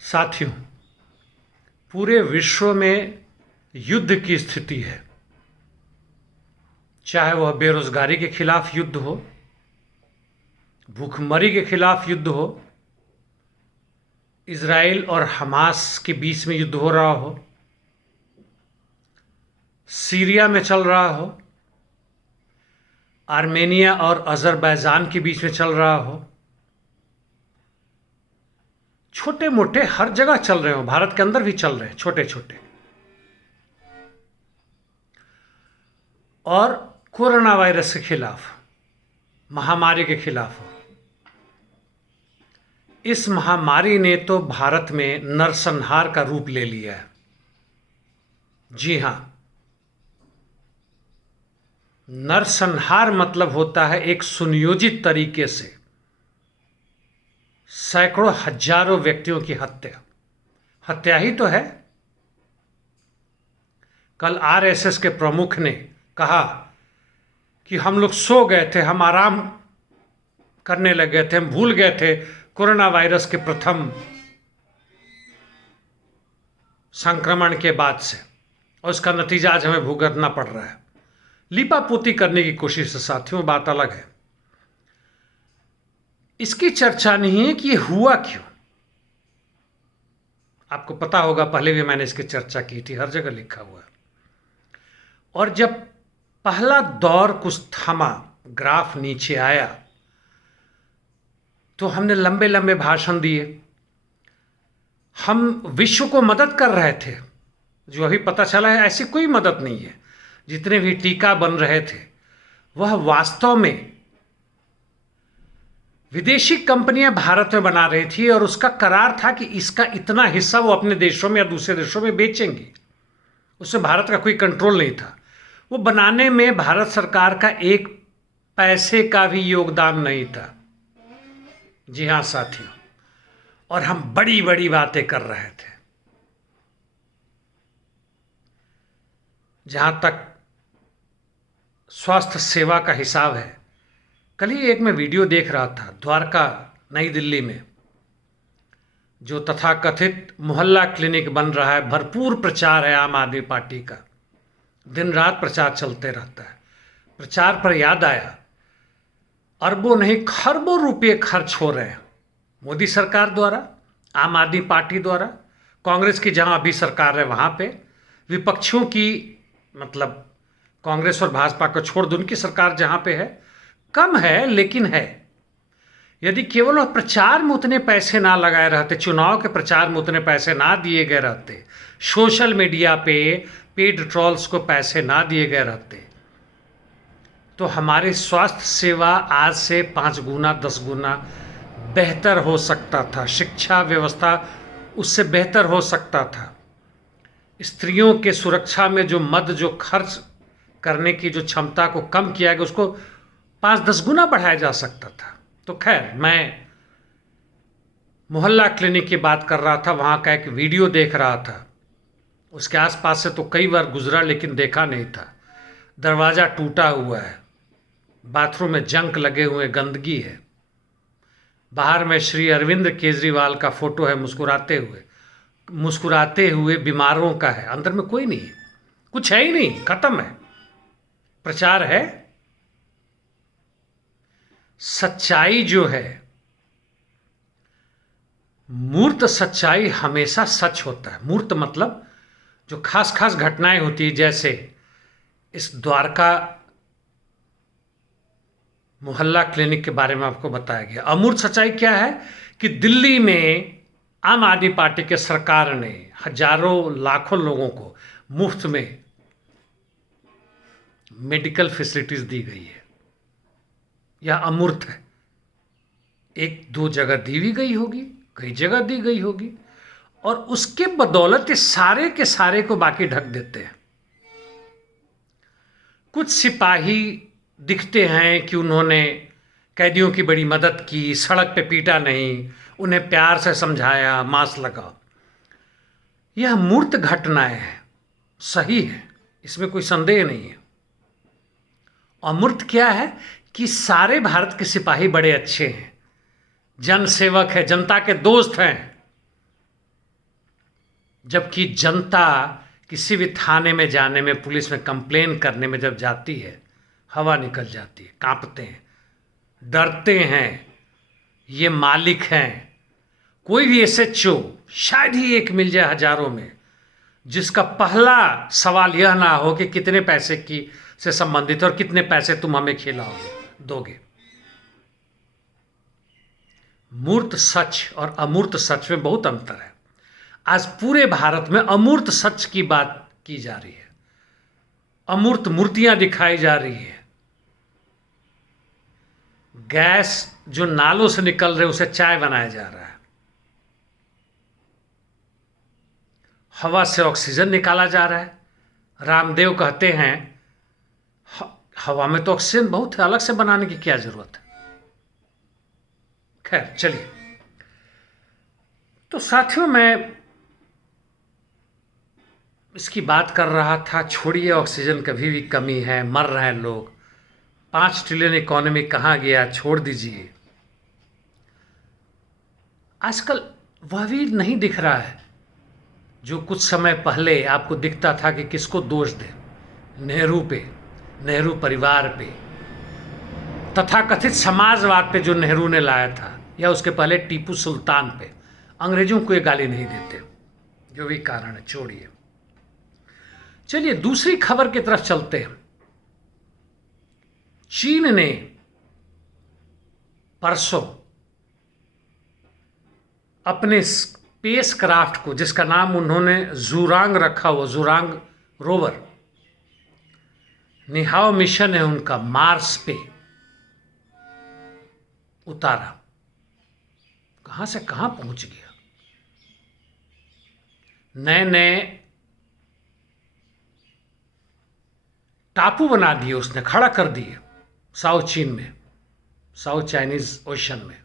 साथियों, पूरे विश्व में युद्ध की स्थिति है। चाहे वह बेरोजगारी के खिलाफ युद्ध हो, भूखमरी के खिलाफ युद्ध हो, इजराइल और हमास के बीच में युद्ध हो रहा हो, सीरिया में चल रहा हो, आर्मेनिया और अजरबैजान के बीच में चल रहा हो, छोटे मोटे हर जगह चल रहे हो, भारत के अंदर भी चल रहे हैं छोटे छोटे। और कोरोना वायरस के खिलाफ, महामारी के खिलाफ हो। इस महामारी ने तो भारत में नरसंहार का रूप ले लिया है। जी हां, नरसंहार मतलब होता है एक सुनियोजित तरीके से सैकड़ों हजारों व्यक्तियों की हत्या ही तो है। कल आरएसएस के प्रमुख ने कहा कि हम लोग सो गए थे, हम आराम करने लगे थे, हम भूल गए थे कोरोना वायरस के प्रथम संक्रमण के बाद से, और उसका नतीजा आज हमें भुगतना पड़ रहा है। लीपापोती करने की कोशिश है साथियों, बात अलग है। इसकी चर्चा नहीं है कि ये हुआ क्यों। आपको पता होगा, पहले भी मैंने इसकी चर्चा की थी, हर जगह लिखा हुआ है। और जब पहला दौर कुछ थमा, ग्राफ नीचे आया, तो हमने लंबे लंबे भाषण दिए। हम विश्व को मदद कर रहे थे। जो अभी पता चला है, ऐसी कोई मदद नहीं है। जितने भी टीका बन रहे थे, वह वास्तव में विदेशी कंपनियां भारत में बना रही थी, और उसका करार था कि इसका इतना हिस्सा वो अपने देशों में या दूसरे देशों में बेचेंगे। उसमें भारत का कोई कंट्रोल नहीं था। वो बनाने में भारत सरकार का एक पैसे का भी योगदान नहीं था। जी हां साथियों, और हम बड़ी बड़ी बातें कर रहे थे। जहां तक स्वास्थ्य सेवा का हिसाब है, कल ही एक मैं वीडियो देख रहा था, द्वारका नई दिल्ली में जो तथाकथित मोहल्ला क्लिनिक बन रहा है, भरपूर प्रचार है आम आदमी पार्टी का, दिन रात प्रचार चलते रहता है। प्रचार पर याद आया, अरबों नहीं खरबों रुपये खर्च हो रहे हैं मोदी सरकार द्वारा, आम आदमी पार्टी द्वारा, कांग्रेस की जहां अभी सरकार है वहां पे, विपक्षियों की, मतलब कांग्रेस और भाजपा को छोड़ दो, उनकी सरकार जहां पे है, कम है लेकिन है। यदि केवल प्रचार में उतने पैसे ना लगाए रहते, चुनाव के प्रचार में उतने पैसे ना दिए गए रहते, सोशल मीडिया पे पेड ट्रोल्स को पैसे ना दिए गए रहते, तो हमारी स्वास्थ्य सेवा आज से 5 गुना 10 गुना बेहतर हो सकता था। शिक्षा व्यवस्था उससे बेहतर हो सकता था। स्त्रियों के सुरक्षा में जो खर्च करने की जो क्षमता को कम किया गया, उसको 5-10 गुना बढ़ाया जा सकता था। तो खैर, मैं मोहल्ला क्लिनिक की बात कर रहा था, वहाँ का एक वीडियो देख रहा था। उसके आसपास से तो कई बार गुजरा, लेकिन देखा नहीं था। दरवाज़ा टूटा हुआ है, बाथरूम में जंक लगे हुए, गंदगी है। बाहर में श्री अरविंद केजरीवाल का फोटो है, मुस्कुराते हुए बीमारों का है। अंदर में कोई नहीं है, कुछ है ही नहीं, खत्म है। प्रचार है। सच्चाई जो है, मूर्त सच्चाई हमेशा सच होता है। मूर्त मतलब जो खास खास घटनाएं होती है, जैसे इस द्वारका मोहल्ला क्लिनिक के बारे में आपको बताया गया। अमूर्त सच्चाई क्या है कि दिल्ली में आम आदमी पार्टी के सरकार ने हजारों लाखों लोगों को मुफ्त में मेडिकल फैसिलिटीज दी गई है। यह अमूर्त है। 1-2 जगह दी भी गई होगी, कई जगह दी गई होगी, और उसके बदौलत ये सारे के सारे को बाकी ढक देते हैं। कुछ सिपाही दिखते हैं कि उन्होंने कैदियों की बड़ी मदद की, सड़क पे पीटा नहीं, उन्हें प्यार से समझाया, मास्क लगाओ। यह मूर्त घटनाएं हैं, सही है, इसमें कोई संदेह नहीं है। अमूर्त क्या है कि सारे भारत के सिपाही बड़े अच्छे हैं, जनसेवक है, जनता के दोस्त हैं, जबकि जनता किसी भी थाने में जाने में, पुलिस में कंप्लेन करने में जब जाती है, हवा निकल जाती है, कांपते हैं, डरते हैं। ये मालिक हैं। कोई भी एसएचओ शायद ही एक मिल जाए हजारों में जिसका पहला सवाल यह ना हो कि कितने पैसे की से संबंधित और कितने पैसे तुम हमें खिलाओगे, दोगे। मूर्त सच और अमूर्त सच में बहुत अंतर है। आज पूरे भारत में अमूर्त सच की बात की जा रही है, अमूर्त मूर्तियां दिखाई जा रही है। गैस जो नालों से निकल रहे उसे चाय बनाया जा रहा है, हवा से ऑक्सीजन निकाला जा रहा है। रामदेव कहते हैं हवा में तो ऑक्सीजन बहुत है, अलग से बनाने की क्या जरूरत है। खैर चलिए, तो साथियों मैं इसकी बात कर रहा था, छोड़िए ऑक्सीजन कभी भी कमी है, मर रहे हैं लोग, 5 ट्रिलियन इकोनॉमी कहाँ गया, छोड़ दीजिए। आजकल वह भी नहीं दिख रहा है जो कुछ समय पहले आपको दिखता था कि किसको दोष दें, नेहरू पे, नेहरू परिवार पे, तथाकथित समाजवाद पे जो नेहरू ने लाया था, या उसके पहले टीपू सुल्तान पे। अंग्रेजों को ये गाली नहीं देते, जो भी कारण है, छोड़िए। चलिए दूसरी खबर की तरफ चलते हैं। चीन ने परसों अपने स्पेस क्राफ्ट को, जिसका नाम उन्होंने जूरांग रखा हुआ, जूरांग रोवर, निहाओ मिशन है उनका, मार्स पे उतारा। कहां से कहां पहुंच गया। नए नए टापू बना दिए उसने, खड़ा कर दिए साउथ चीन में, साउथ चाइनीज ओशन में।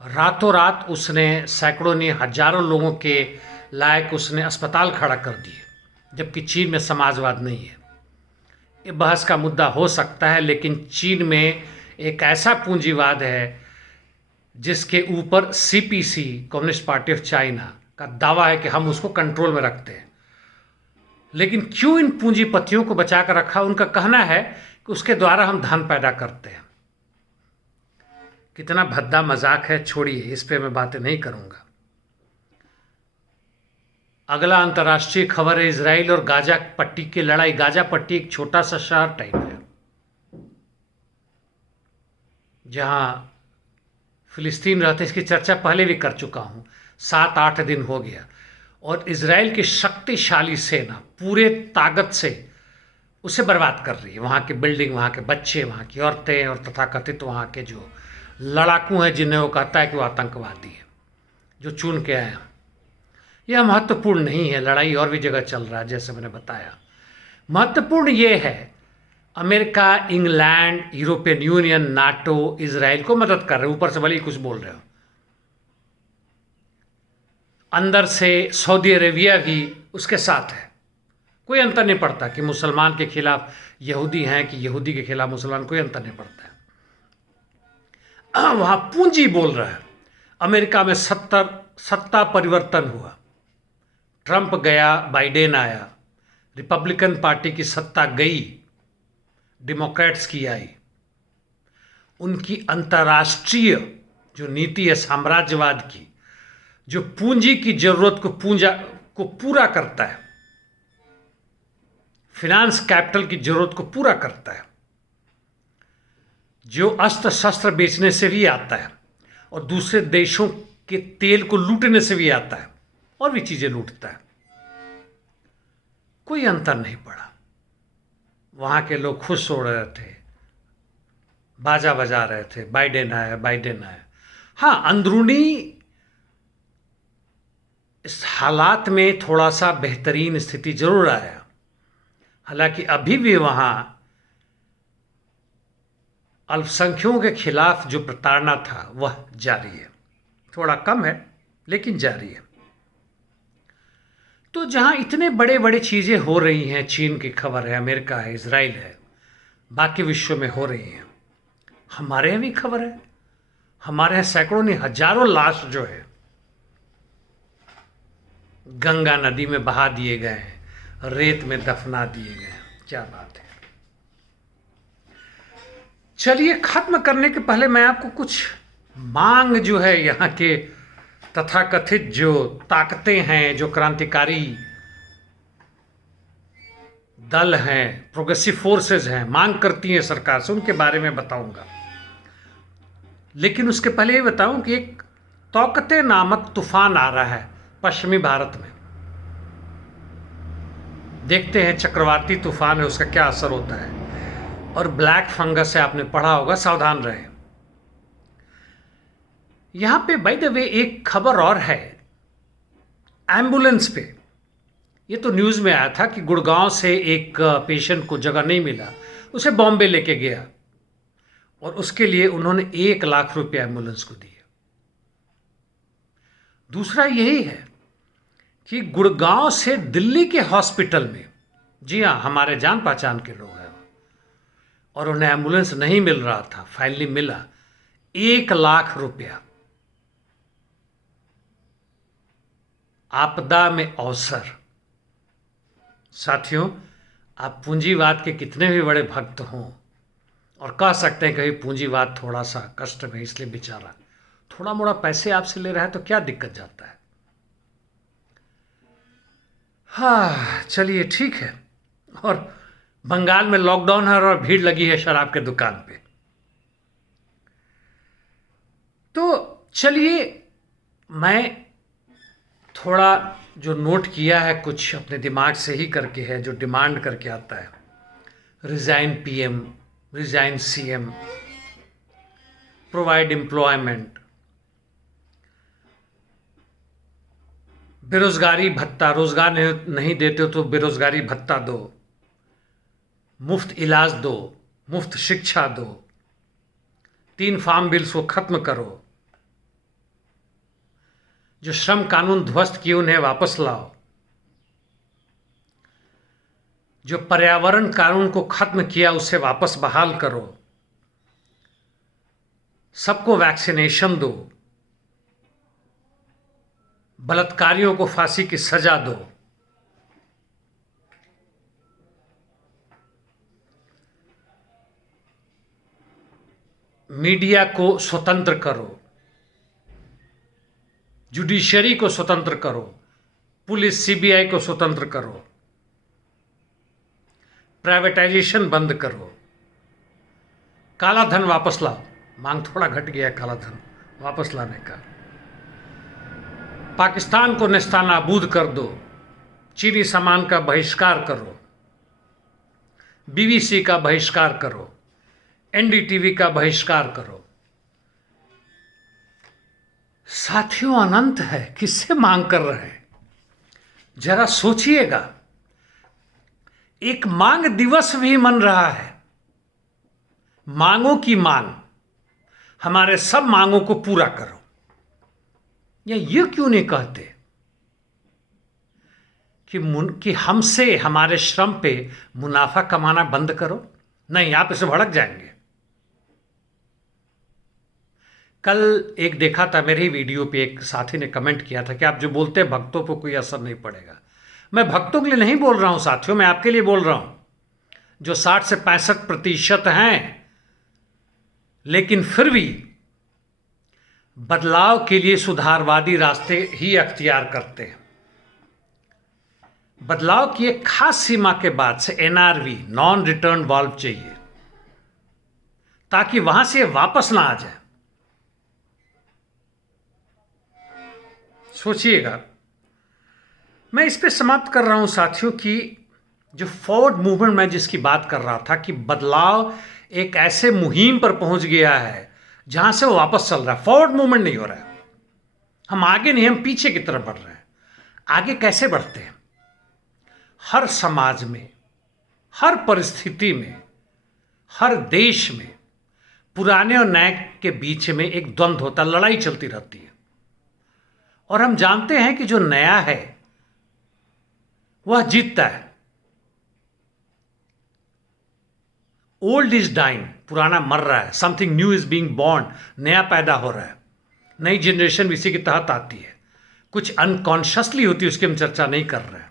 रातों रात उसने सैकड़ों नहीं हजारों लोगों के लायक उसने अस्पताल खड़ा कर दिए, जबकि चीन में समाजवाद नहीं है। ये बहस का मुद्दा हो सकता है, लेकिन चीन में एक ऐसा पूंजीवाद है जिसके ऊपर CPC, communist party of China, का दावा है कि हम उसको कंट्रोल में रखते हैं। लेकिन क्यों इन पूंजीपतियों को बचा कर रखा, उनका कहना है कि उसके द्वारा हम धन पैदा करते हैं। कितना भद्दा मजाक है, छोड़िए, इस पे मैं बातें नहीं करूंगा। अगला अंतर्राष्ट्रीय खबर है इजराइल और गाजा पट्टी की लड़ाई। गाजा पट्टी एक छोटा सा शहर टाइप है जहां फिलिस्तीन रहते, इसकी चर्चा पहले भी कर चुका हूं, 7-8 दिन हो गया। और इजराइल की शक्तिशाली सेना पूरे ताकत से उसे बर्बाद कर रही है। वहाँ के बिल्डिंग, वहाँ के बच्चे, वहाँ की औरतें, और तथाकथित वहाँ के जो लड़ाकू हैं जिन्हें वो कहता है कि वो आतंकवादी है, जो चुन के आए हैं। यह महत्वपूर्ण नहीं है, लड़ाई और भी जगह चल रहा है, जैसे मैंने बताया। महत्वपूर्ण ये है, America, England, European union, NATO Israel को मदद कर रहे हैं, ऊपर से भले ही कुछ बोल रहे हो। अंदर से सऊदी अरेबिया भी उसके साथ है। कोई अंतर नहीं पड़ता कि मुसलमान के खिलाफ यहूदी हैं कि यहूदी के खिलाफ मुसलमान, कोई अंतर नहीं पड़ता है। वहाँ पूंजी बोल रहा है। अमेरिका में सत्ता परिवर्तन हुआ, ट्रंप गया, बाइडेन आया, रिपब्लिकन पार्टी की सत्ता गई, डेमोक्रेट्स की आई। उनकी अंतर्राष्ट्रीय जो नीति है साम्राज्यवाद की, जो पूंजी की जरूरत को पूरा करता है, फिनांस कैपिटल की जरूरत को पूरा करता है, जो अस्त्र शस्त्र बेचने से भी आता है और दूसरे देशों के तेल को लूटने से भी आता है, और भी चीजें लूटता है। कोई अंतर नहीं पड़ा। वहां के लोग खुश हो रहे थे, बाजा बजा रहे थे, बाइडेन आया, बाइडेन आया। हाँ, अंदरूनी इस हालात में थोड़ा सा बेहतरीन स्थिति जरूर आया। हालांकि अभी भी वहां अल्पसंख्यकों के खिलाफ जो प्रताड़ना था वह जारी है। थोड़ा कम है लेकिन जारी है। तो जहां इतने बड़े बड़े चीजें हो रही हैं, चीन की खबर है, अमेरिका है, इजराइल है, बाकी विश्व में हो रही हैं, हमारे यहाँ भी खबर है। हमारे यहाँ सैकड़ों नहीं हजारों लाश जो है गंगा नदी में बहा दिए गए हैं, रेत में दफना दिए गए हैं। क्या बात है। चलिए, खत्म करने के पहले मैं आपको कुछ मांग जो है यहाँ के तथाकथित जो ताकतें हैं, जो क्रांतिकारी दल हैं, प्रोग्रेसिव फोर्सेस हैं, मांग करती हैं सरकार से, उनके बारे में बताऊंगा। लेकिन उसके पहले ये बताऊं कि एक तौकते नामक तूफान आ रहा है पश्चिमी भारत में। देखते हैं चक्रवाती तूफान है, उसका क्या असर होता है। और ब्लैक फंगस है, आपने पढ़ा होगा, सावधान रहें। यहां पे बाय द वे एक खबर और है, एम्बुलेंस पे। ये तो न्यूज़ में आया था कि गुड़गांव से एक पेशेंट को जगह नहीं मिला, उसे बॉम्बे लेके गया और उसके लिए उन्होंने 1 लाख रुपया एम्बुलेंस को दिए। दूसरा यही है कि गुड़गांव से दिल्ली के हॉस्पिटल में, जी हाँ, हमारे जान पहचान के लोग हैं, और उन्हें एम्बुलेंस नहीं मिल रहा था, फाइनली मिला 1 लाख रुपया। आपदा में अवसर। साथियों, आप पूंजीवाद के कितने भी बड़े भक्त हों और कह सकते हैं कि पूंजीवाद थोड़ा सा कष्ट में, इसलिए बेचारा थोड़ा मोड़ा पैसे आपसे ले रहा है, तो क्या दिक्कत जाता है। हाँ, चलिए ठीक है। और बंगाल में लॉकडाउन है और भीड़ लगी है शराब के दुकान पे। तो चलिए, मैं थोड़ा जो नोट किया है, कुछ अपने दिमाग से ही करके है, जो डिमांड करके आता है। Resign PM, resign CM, provide employment, बेरोजगारी भत्ता, रोजगार नहीं देते हो तो बेरोजगारी भत्ता दो, मुफ्त इलाज दो, मुफ्त शिक्षा दो, 3 फार्म बिल्स को खत्म करो, जो श्रम कानून ध्वस्त किए उन्हें वापस लाओ, जो पर्यावरण कानून को खत्म किया उसे वापस बहाल करो, सबको वैक्सीनेशन दो, बलात्कारियों को फांसी की सजा दो, मीडिया को स्वतंत्र करो, जुडिशरी को स्वतंत्र करो, पुलिस सीबीआई को स्वतंत्र करो, प्राइवेटाइजेशन बंद करो, काला धन वापस लाओ। मांग थोड़ा घट गया काला धन वापस लाने का। पाकिस्तान को नेस्तानाबूद कर दो, चीनी सामान का बहिष्कार करो, बीबीसी का बहिष्कार करो, एनडीटीवी का बहिष्कार करो। साथियों, अनंत है, किससे मांग कर रहे हैं? जरा सोचिएगा। एक मांग दिवस भी मन रहा है, मांगों की मांग, हमारे सब मांगों को पूरा करो। या ये क्यों नहीं कहते कि हमसे, हमारे श्रम पे मुनाफा कमाना बंद करो? नहीं, आप इसे भड़क जाएंगे। कल एक देखा था मेरे ही वीडियो पे, एक साथी ने कमेंट किया था कि आप जो बोलते हैं भक्तों पर कोई असर नहीं पड़ेगा। मैं भक्तों के लिए नहीं बोल रहा हूं साथियों, मैं आपके लिए बोल रहा हूं, जो 60 से 65% हैं, लेकिन फिर भी बदलाव के लिए सुधारवादी रास्ते ही अख्तियार करते हैं। बदलाव की एक खास सीमा के बाद से एनआरवी, नॉन रिटर्न वाल्व चाहिए, ताकि वहां से वापस ना आ जाए। सोचिएगा। मैं इस पे समाप्त कर रहा हूं साथियों कि जो फॉरवर्ड मूवमेंट मैं जिसकी बात कर रहा था, कि बदलाव एक ऐसे मुहिम पर पहुंच गया है जहां से वो वापस चल रहा है, फॉरवर्ड मूवमेंट नहीं हो रहा है। हम आगे नहीं, हम पीछे की तरफ बढ़ रहे हैं। आगे कैसे बढ़ते हैं? हर समाज में, हर परिस्थिति में, हर देश में पुराने और नए के बीच में एक द्वंद्व होता है, लड़ाई चलती रहती है। और हम जानते हैं कि जो नया है वह जीतता है। ओल्ड इज डाइंग, पुराना मर रहा है, something new is being born, नया पैदा हो रहा है, नई जनरेशन इसी के तहत आती है। कुछ अनकॉन्शियसली होती है, उसकी हम चर्चा नहीं कर रहे हैं।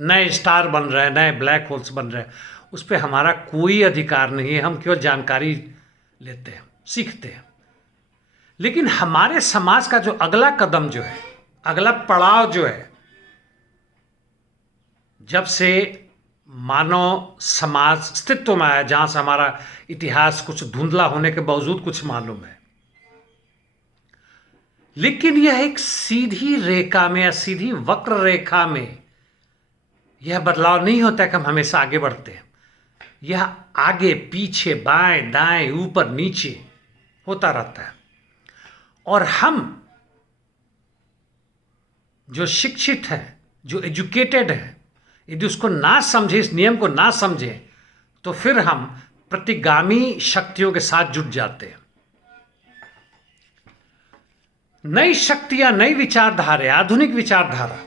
नए स्टार बन रहे हैं, नए ब्लैक होल्स बन रहे हैं, उस पर हमारा कोई अधिकार नहीं है, हम केवल जानकारी लेते हैं, सीखते हैं। लेकिन हमारे समाज का जो अगला कदम जो है, अगला पड़ाव जो है, जब से मानव समाज अस्तित्व में आया, जहां से हमारा इतिहास कुछ धुंधला होने के बावजूद कुछ मालूम है, लेकिन यह एक सीधी रेखा में या सीधी वक्र रेखा में यह बदलाव नहीं होता है कि हम हमेशा आगे बढ़ते हैं। यह आगे पीछे बाएं दाएं ऊपर नीचे होता रहता है। और हम जो शिक्षित हैं, जो एजुकेटेड हैं, यदि उसको ना समझे, इस नियम को ना समझे, तो फिर हम प्रतिगामी शक्तियों के साथ जुट जाते हैं। नई शक्तियां, नई विचारधारा, आधुनिक विचारधारा,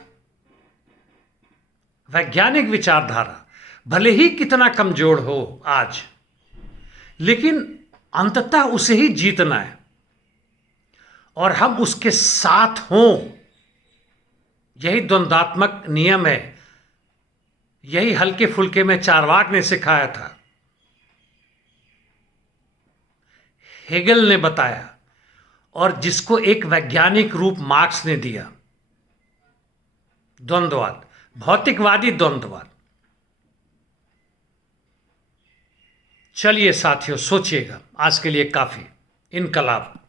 वैज्ञानिक विचारधारा भले ही कितना कमजोर हो आज, लेकिन अंततः उसे ही जीतना है और हम उसके साथ हों। यही द्वंद्वात्मक नियम है, यही हल्के फुल्के में चारवाक ने सिखाया था, हेगल ने बताया, और जिसको एक वैज्ञानिक रूप मार्क्स ने दिया। द्वंद्ववाद, भौतिकवादी द्वंद्ववाद। चलिए साथियों, सोचिएगा। आज के लिए काफी। इनकलाब।